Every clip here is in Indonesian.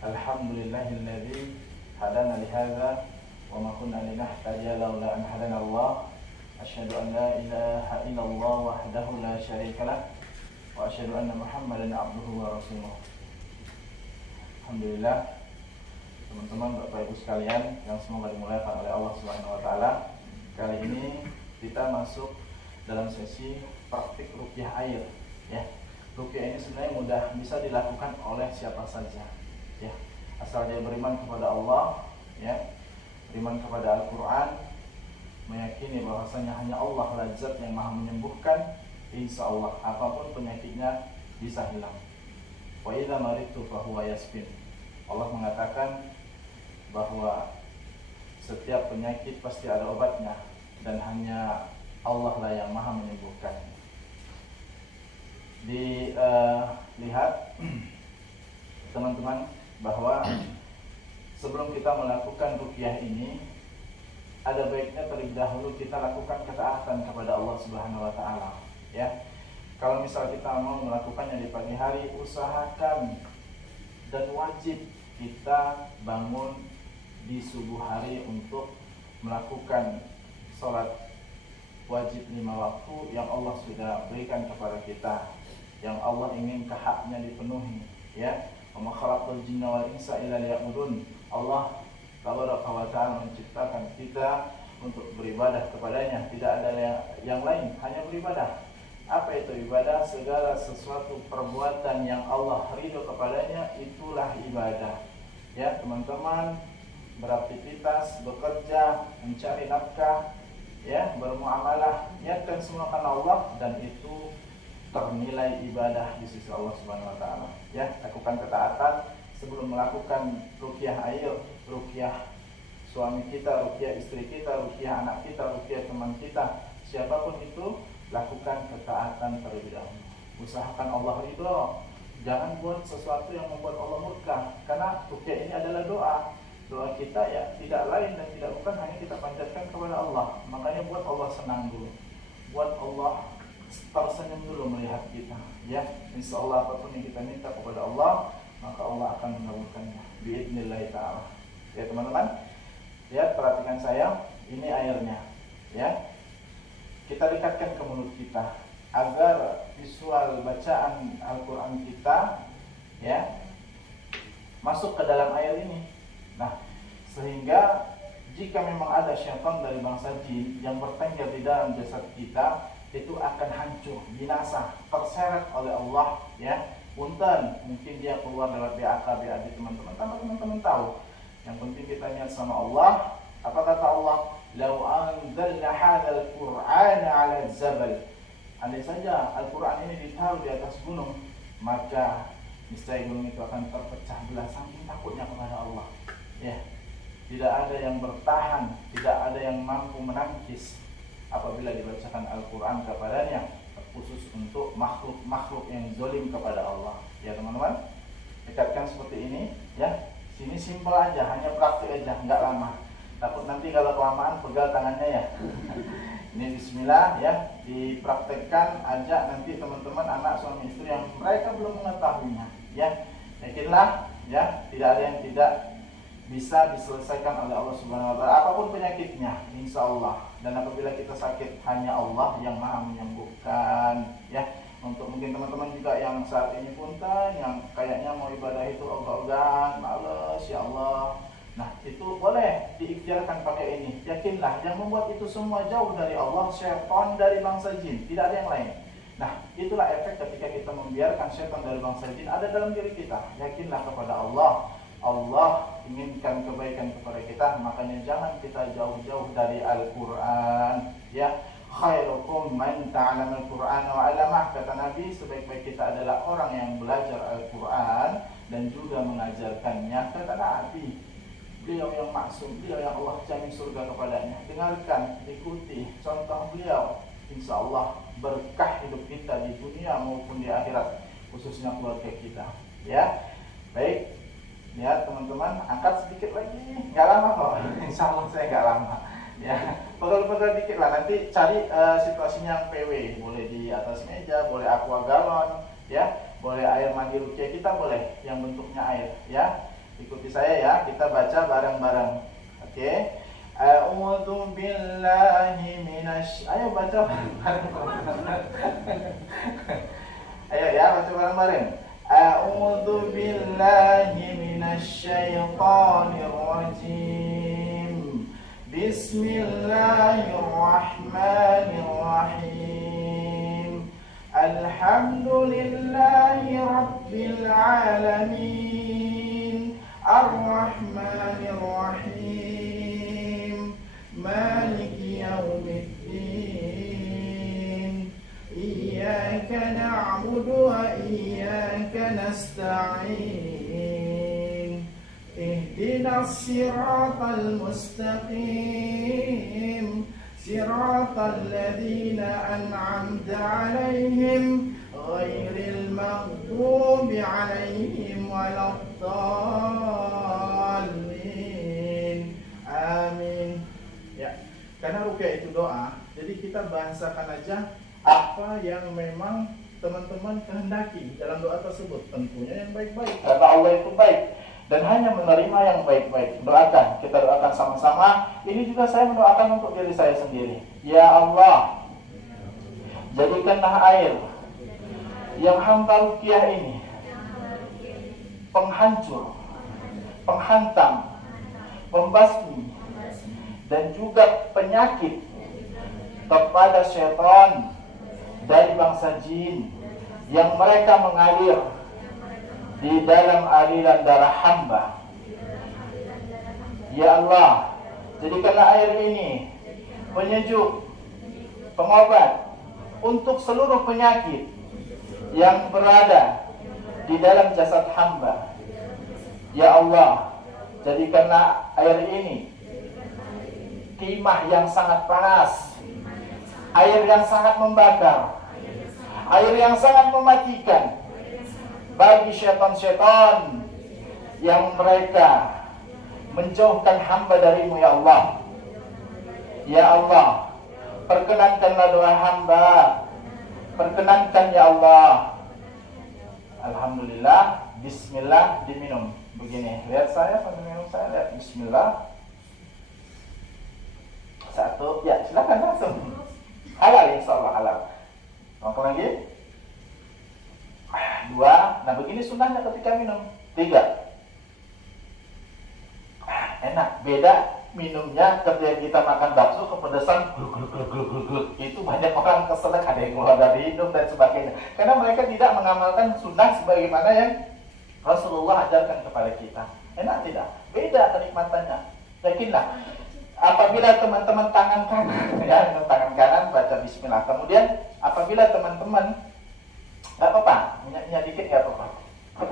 Alhamdulillahilladzi hadana lihadza wa ma kunna linahtadiya laula an hadana Allah. Asyhadu an la ilaha illallah wahdahu la syarika lah wa asyhadu anna Muhammadan abduhu wa rasuluh. Alhamdulillah, teman-teman, Bapak Ibu sekalian yang semoga dimuliakan oleh Allah Subhanahu wa taala. Kali ini kita masuk dalam sesi praktik ruqyah air, ya. Ruqyah ini sebenarnya mudah, bisa dilakukan oleh siapa saja, ya. Asal dia beriman kepada Allah, ya. Beriman kepada Al-Qur'an, meyakini bahwasanya hanya Allah lah zat yang maha menyembuhkan, insya Allah apapun penyakitnya bisa hilang. Wa idza maridtu fa huwa yasfin. Allah mengatakan bahwa setiap penyakit pasti ada obatnya dan hanya Allah lah yang maha menyembuhkan. Dilihat teman-teman bahwa sebelum kita melakukan ruqyah ini, ada baiknya terlebih dahulu kita lakukan ketaatan kepada Allah Subhanahu wa taala, ya. Kalau misal kita mau melakukannya di pagi hari, usahakan dan wajib kita bangun di subuh hari untuk melakukan sholat wajib 5 waktu yang Allah sudah berikan kepada kita, yang Allah ingin haknya dipenuhi, ya. Wa ma khalaqtul jinna wal insa illa liya'budun. Allah Tabaraka wa ta'ala menciptakan kita untuk beribadah kepadanya, tidak ada yang lain, hanya beribadah. Apa itu ibadah? Segala sesuatu perbuatan yang Allah ridho kepadanya, itulah ibadah. Ya, teman-teman, beraktivitas, bekerja, mencari nafkah, ya, bermuamalah, niatkan semua karena Allah, dan itu ternilai ibadah di sisi Allah Subhanahu wa taala. Ya, lakukan ketaatan sebelum melakukan ruqyah air, ruqyah suami kita, ruqyah istri kita, ruqyah anak kita, ruqyah teman kita, siapapun itu, lakukan ketaatan terlebih dahulu. Usahakan Allah ridho. Jangan buat sesuatu yang membuat Allah murka, karena ruqyah ini adalah doa. Doa kita ya tidak lain dan tidak bukan hanya kita panjatkan kepada Allah. Makanya buat Allah senang dulu, buat Allah tersenyum dulu melihat kita, ya. Insya Allah apapun yang kita minta kepada Allah, maka Allah akan mengabulkannya biidznillah ta'ala. Ya teman-teman, lihat, perhatikan saya, ini airnya, ya. Kita dekatkan ke mulut kita agar visual bacaan Al-Quran kita, ya, masuk ke dalam air ini. Nah, sehingga jika memang ada syaitan dari bangsa jin yang bertengger di dalam jasad kita, itu akan hancur, binasa, terseret oleh Allah, ya. Punten, mungkin dia keluar lewat BAK, BAD, teman-teman, tanpa teman-teman tahu. Yang penting kita niat sama Allah. Apa kata Allah? Lau anzalna hadzal Qur'ana 'ala jabal. Andai saja Al-Qur'an ini ditaruh di atas gunung, maka niscaya gunung itu akan terpecah belah, saking takutnya kepada Allah. Ya. Tidak ada yang bertahan, tidak ada yang mampu menangkis apabila dibacakan Al-Quran kepadanya, khusus untuk makhluk-makhluk yang zalim kepada Allah. Ya teman-teman, dekatkan seperti ini, ya. Sini simpel aja, hanya praktik aja, nggak lama. Takut nanti kalau kelamaan pegal tangannya, ya. Ini bismillah, ya, dipraktekkan aja nanti teman-teman, anak, suami, istri yang mereka belum mengetahuinya, ya. Yakinlah, ya, tidak ada yang tidak bisa diselesaikan oleh Allah Subhanahu wa taala, apapun penyakitnya, insya Allah. Dan apabila kita sakit, hanya Allah yang maha menyembuhkan, ya. Untuk mungkin teman-teman juga yang saat ini punten, yang kayaknya mau ibadah itu ogah-ogahan, males, ya Allah. Nah, itu boleh diikhtiarkan pakai ini. Yakinlah, yang membuat itu semua jauh dari Allah, syaitan dari bangsa jin, tidak ada yang lain. Nah, itulah efek ketika kita membiarkan syaitan dari bangsa jin ada dalam diri kita. Yakinlah kepada Allah. Allah inginkan kebaikan kepada kita, makanya jangan kita jauh-jauh dari Al-Quran, ya. Khairukum man ta'allama al-Qur'an wa 'allamah. Kata Nabi, sebaik-baik kita adalah orang yang belajar Al-Quran dan juga mengajarkannya. Kata Nabi, beliau yang maksum, beliau yang Allah jamin surga kepadanya. Dengarkan, ikuti contoh beliau. Insya Allah berkah hidup kita di dunia maupun di akhirat, khususnya keluarga kita, ya. Baik, lihat teman-teman, angkat sedikit lagi, nggak lama kok. Insya Allah saya nggak lama, ya. Pegal-pegal dikit lah, nanti cari situasinya yang PW, boleh di atas meja, boleh aqua galon, ya, boleh air mandi ruqyah kita, boleh yang bentuknya air, ya. Ikuti saya ya, kita baca bareng-bareng. Oke. A'udzu billahi minasy. Ayo baca bareng-bareng. Ayo ya, baca bareng-bareng. A'udzu billahi minasy syaithanir rajim. Bismillahirrahmanirrahim. Alhamdulillahi rabbil alamin. Ar-Rahmanir Rahim. Maliki yaumiddin. Iyyaka na'budu wa iyyaka nasta'in. Ihdinas siratal mustaqim. Siratal ladzina an'amta 'alaihim ghairil maghdubi 'alaihim waladdallin. Amin. Ya, karena ruqyah itu doa, jadi kita bahasakan aja apa yang memang teman-teman kehendaki dalam doa tersebut. Tentunya yang baik-baik, karena Allah itu baik dan hanya menerima yang baik-baik. Doakan, kita doakan sama-sama. Ini juga saya mendoakan untuk diri saya sendiri. Ya Allah, jadikanlah air yang hamba ruqyah ini penghancur, penghantam, membasmi dan juga penyakit kepada syaitan dari bangsa jin yang mereka mengalir di dalam aliran darah hamba. Ya Allah, jadikanlah air ini penyejuk, pengobat untuk seluruh penyakit yang berada di dalam jasad hamba. Ya Allah, jadikanlah air ini timah yang sangat panas, air yang sangat membakar, air yang sangat mematikan bagi syaitan-syaitan yang mereka menjauhkan hamba darimu. Ya Allah, ya Allah, perkenankanlah doa hamba, perkenankan ya Allah. Alhamdulillah. Bismillah, diminum. Begini, lihat saya sambil minum, saya lihat. Bismillah. Satu, ya silakan langsung. Halal, insyaallah halal. Mau lagi? Dua. Nah begini sunnahnya ketika minum. Tiga. Enak. Beda minumnya ketika kita makan bakso kepedesan gluk. Itu banyak orang keselak, ada yang keluar dari hidung dan sebagainya. Karena mereka tidak mengamalkan sunnah sebagaimana yang Rasulullah ajarkan kepada kita. Enak tidak? Beda kenikmatannya. Yakinlah. Apabila teman-teman tangan kanan, ya, tangan kanan baca bismillah. Kemudian apabila teman-teman nggak apa-apa, minyak dikit nggak apa-apa.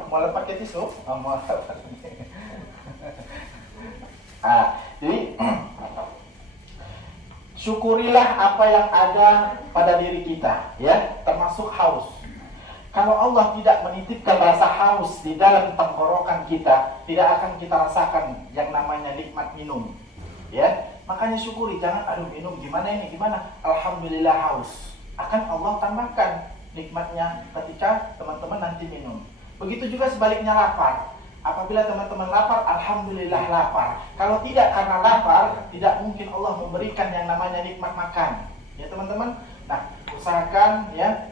Mau pakai tisu? Mau jadi syukurilah apa yang ada pada diri kita, ya, termasuk haus. Kalau Allah tidak menitipkan rasa haus di dalam tenggorokan kita, tidak akan kita rasakan yang namanya nikmat minum. Ya, makanya syukuri, jangan aduh minum gimana ini gimana. Alhamdulillah haus. Akan Allah tambahkan nikmatnya ketika teman-teman nanti minum. Begitu juga sebaliknya lapar. Apabila teman-teman lapar, alhamdulillah lapar. Kalau tidak karena lapar, tidak mungkin Allah memberikan yang namanya nikmat makan. Ya teman-teman. Nah, usahakan ya.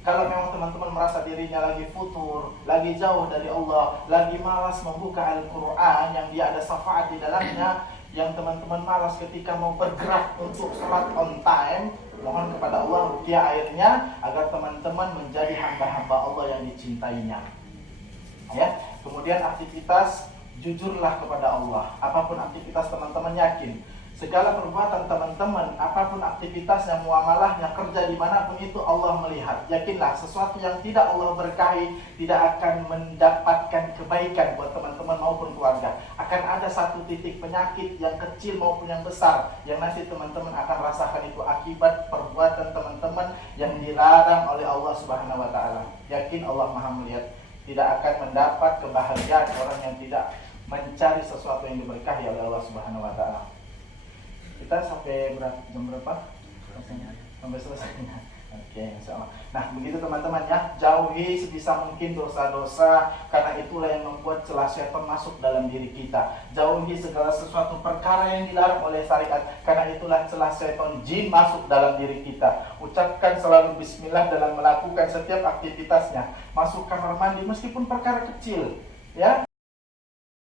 Kalau memang teman-teman merasa dirinya lagi futur, lagi jauh dari Allah, lagi malas membuka Al-Quran yang dia ada syafaat di dalamnya, yang teman-teman malas ketika mau bergerak untuk sholat on time, mohon kepada Allah ruqyah airnya agar teman-teman menjadi hamba-hamba Allah yang dicintainya. Ya, kemudian aktivitas, jujurlah kepada Allah. Apapun aktivitas teman-teman yakin, segala perbuatan teman-teman, apapun aktivitasnya, muamalahnya, kerja dimanapun itu Allah melihat. Yakinlah sesuatu yang tidak Allah berkahi tidak akan mendapatkan kebaikan buat teman-teman maupun keluarga. Akan ada satu titik penyakit yang kecil maupun yang besar yang nanti teman-teman akan rasakan itu akibat perbuatan teman-teman yang dilarang oleh Allah Subhanahu wa taala. Yakin Allah Maha melihat. Tidak akan mendapat kebahagiaan orang yang tidak mencari sesuatu yang diberkahi oleh Allah Subhanahu wa taala. Kita sampai jam berapa? Sampai selesai. Oke, insya Allah. Nah, begitu teman-teman ya, jauhi sebisa mungkin dosa-dosa, karena itulah yang membuat celah setan masuk dalam diri kita. Jauhi segala sesuatu perkara yang dilarang oleh syariat, karena itulah celah setan jin masuk dalam diri kita. Ucapkan selalu bismillah dalam melakukan setiap aktivitasnya. Masuk kamar mandi meskipun perkara kecil, ya.